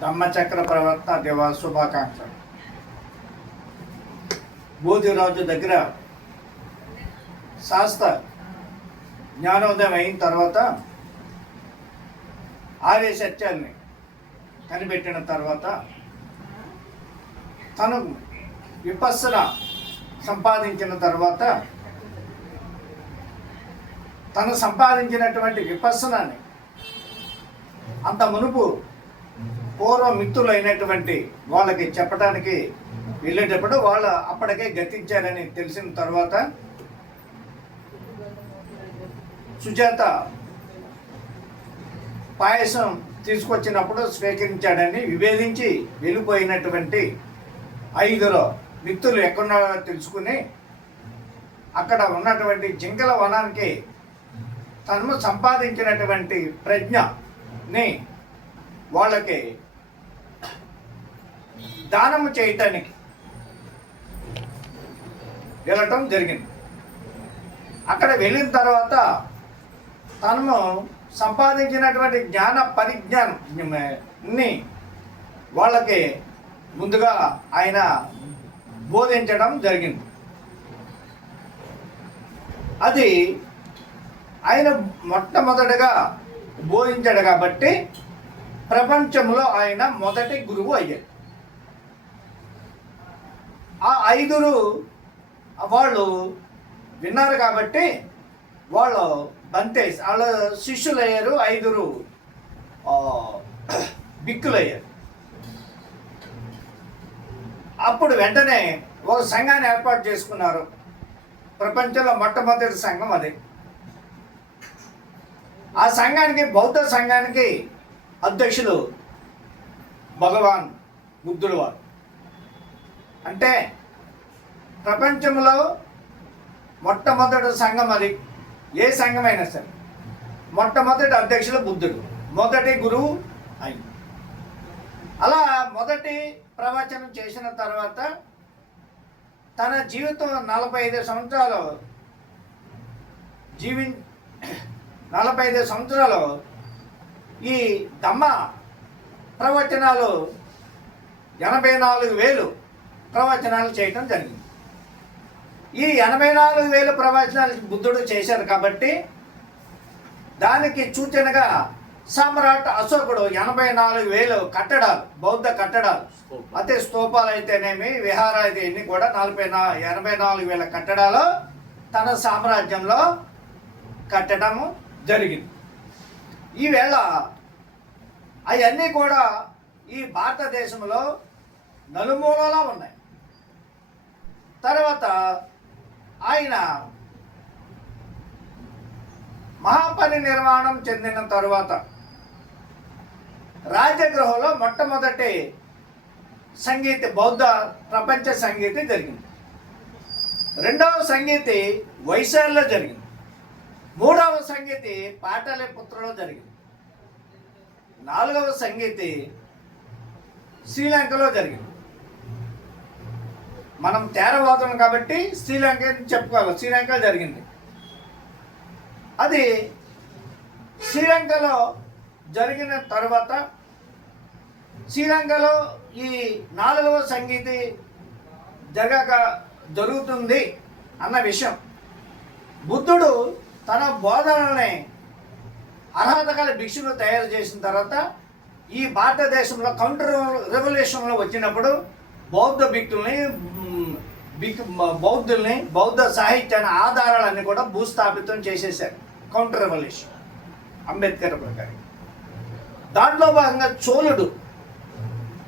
ధమ్మచక్ర ప్రవర్తన దివా శుభాకాంక్షలు. బోధిరాజు దగ్గర శాస్త్ర జ్ఞానోదయం అయిన తర్వాత ఆర్య సత్యాన్ని కనిపెట్టిన తర్వాత తను విపස්සన సంపాదించిన తర్వాత తను సంపాదించినటువంటి విపස්සనాన్ని అంత మునుపు పూర్వ మిత్రులైనటువంటి వాళ్ళకి చెప్పడానికి వెళ్ళేటప్పుడు వాళ్ళు అప్పటికే గతించారని తెలిసిన తర్వాత సుజాత పాయసం తీసుకొచ్చినప్పుడు స్వీకరించాడని విభేదించి వెళ్ళిపోయినటువంటి 5 మిత్రులు ఎక్కడున్నారో తెలుసుకుని అక్కడ ఉన్నటువంటి జింకల వనానికి తను సంపాదించినటువంటి ప్రజ్ఞని వాళ్ళకి దానము చేయటానికి వెళ్ళటం జరిగింది. అక్కడ వెళ్ళిన తర్వాత తను సంపాదించినటువంటి జ్ఞాన పరిజ్ఞానాన్ని వాళ్ళకి ముందుగా ఆయన బోధించడం జరిగింది. అది ఆయన మొట్టమొదటిగా బోధించాడు కాబట్టి ప్రపంచంలో ఆయన మొదటి గురువు అయ్యాడు. ఆ 5 వాళ్ళు విన్నారు కాబట్టి వాళ్ళు బంతేసి వాళ్ళ శిష్యులు అయ్యారు. 5 బిక్కులు అయ్యారు. అప్పుడు వెంటనే ఒక సంఘాన్ని ఏర్పాటు చేసుకున్నారు. ప్రపంచంలో మొట్టమొదటి సంఘం అదే. ఆ సంఘానికి బౌద్ధ సంఘానికి అధ్యక్షులు భగవాన్ బుద్ధుడు వారు. అంటే ప్రపంచంలో మొట్టమొదటి సంఘం అది. ఏ సంఘమైనా సరే మొట్టమొదటి అధ్యక్షులు బుద్ధుడు, మొదటి గురువు ఆయన. అలా మొదటి ప్రవచనం చేసిన తర్వాత తన జీవితం 45 సంవత్సరాలు 45 సంవత్సరాలు ఈ ధమ్మ ప్రవచనాలు 84,000 ప్రవచనాలు చేయటం జరిగింది. ఈ 84,000 ప్రవచనాలు బుద్ధుడు చేశారు కాబట్టి దానికి సూచనగా సమ్రాట్ అశోకుడు 84,000 కట్టడాలు, బౌద్ధ కట్టడాలు, అదే స్తూపాలు అయితేనేమి విహారాలు అయితే ఎన్ని కూడా 84,000 కట్టడాలు తన సామ్రాజ్యంలో కట్టడము జరిగింది. ఈవేళ అవన్నీ కూడా ఈ భారతదేశంలో నలుమూలలా ఉన్నాయి. తర్వాత ఆయన మహాపరినిర్వాణం చెందిన తరువాత రాజగృహంలో మొట్టమొదటి సంగీత బౌద్ధ ప్రపంచ సంగీతి జరిగింది. 2వ సంగీతి వైశాల్యలో జరిగింది. 3వ సంగీతి పాటలీపుత్రలో జరిగింది. 4వ సంగీతి శ్రీలంకలో జరిగింది. మనం తేరవాదం కాబట్టి శ్రీలంక చెప్పుకోవాలి. శ్రీలంకలో జరిగింది. అది శ్రీలంకలో జరిగిన తర్వాత శ్రీలంకలో ఈ 4వ సంగీతి జరుగుతుంది అన్న విషయం బుద్ధుడు తన బోధనల్ని అర్హత గల భిక్షులు తయారు చేసిన తర్వాత ఈ భారతదేశంలో కౌంటర్ రెవల్యూషన్లో వచ్చినప్పుడు బౌద్ధుల్ని బౌద్ధ సాహిత్యాన్ని ఆధారాలన్నీ కూడా భూస్థాపితం చేసేసారు. కౌంటర్ రెవల్యూషన్ అంబేద్కర్ ప్రకారం. దాంట్లో భాగంగా చోళుడు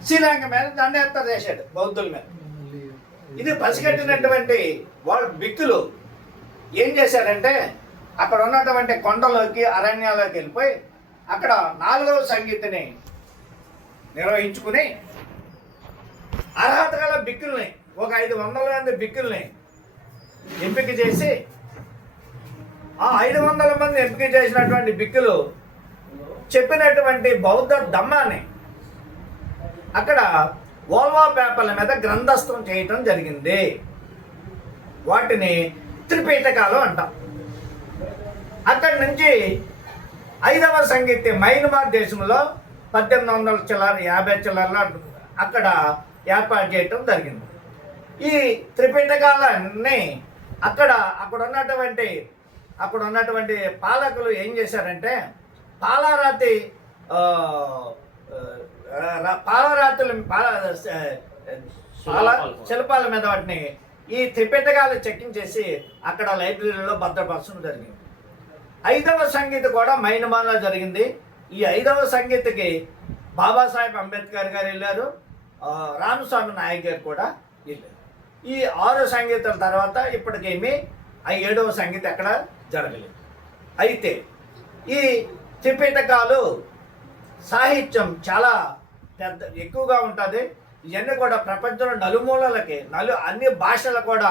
శ్రీలంక మీద దండయాత్ర చేశాడు బౌద్ధుల మీద. ఇది పసిగట్టినటువంటి వాళ్ళు బిక్కులు ఏం చేశారంటే అక్కడ ఉన్నటువంటి కొండలోకి అరణ్యాల్లోకి వెళ్ళిపోయి అక్కడ 4వ సంగీతిని నిర్వహించుకుని అర్హత గల బిక్కుల్ని ఒక 500 మంది బిక్కుల్ని ఎంపిక చేసి ఆ 500 మంది ఎంపిక చేసినటువంటి బిక్కులు చెప్పినటువంటి బౌద్ధ ధమ్మాన్ని అక్కడ ఓల్వా పేపర్ల మీద గ్రంథస్థం చేయటం జరిగింది. వాటిని త్రిపీఠకాలు అంటాం. అక్కడి నుంచి 5వ సంగీతి మయన్మార్ దేశంలో 1850 చిల్లరలో అక్కడ ఏర్పాటు చేయటం జరిగింది. ఈ త్రిపిటకాలన్నీ అక్కడ ఉన్నటువంటి పాలకులు ఏం చేశారంటే పాలరాతి శిల్పాల మీద వాటిని ఈ త్రిపిటకాలు చెక్కింగ్ చేసి అక్కడ లైబ్రరీలో భద్రపరచడం జరిగింది. 5వ సంగీత కూడా మైనమాలో జరిగింది. ఈ 5వ సంగీతకి బాబాసాహెబ్ అంబేద్కర్ గారు వెళ్ళారు, రామస్వామి నాయక్ గారు కూడా వెళ్ళారు. ఈ 6 సంగీతాల తర్వాత ఇప్పటికేమీ 7వ సంగీత ఎక్కడ జరగలేదు. అయితే ఈ త్రిపిటకాలు సాహిత్యం చాలా ఎక్కువగా ఉంటుంది. ఇవన్నీ కూడా ప్రపంచంలో నలుమూలలకి అన్ని భాషలు కూడా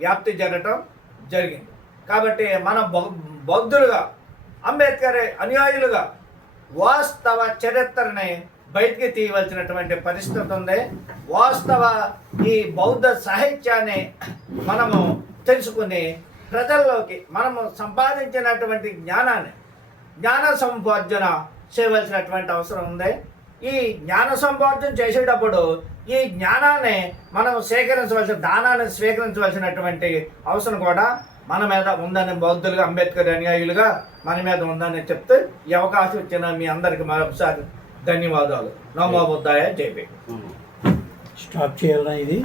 వ్యాప్తి జరగటం జరిగింది. కాబట్టి మనం బౌద్ధులుగా అంబేద్కర్ అనుయాయులుగా వాస్తవ చరిత్రని బయటికి తీయవలసినటువంటి పరిస్థితి ఉంది. వాస్తవ ఈ బౌద్ధ సాహిత్యాన్ని మనము తెలుసుకుని ప్రజల్లోకి మనము సంపాదించినటువంటి జ్ఞాన సంపార్జన చేయవలసినటువంటి అవసరం ఉంది. ఈ జ్ఞాన సంపార్జన చేసేటప్పుడు ఈ జ్ఞానాన్ని మనం దానాన్ని స్వీకరించవలసినటువంటి అవసరం కూడా మన మీద ఉందని బౌద్ధులుగా అంబేద్కర్ అనుయాయులుగా మన మీద ఉందని చెప్తే ఈ అవకాశం ఇచ్చిన మీ అందరికి మరొకసారి ధన్యవాదాలు. నమో బుద్ధాయ. జై భీమ్. స్టాప్ చేయాలా ఇది?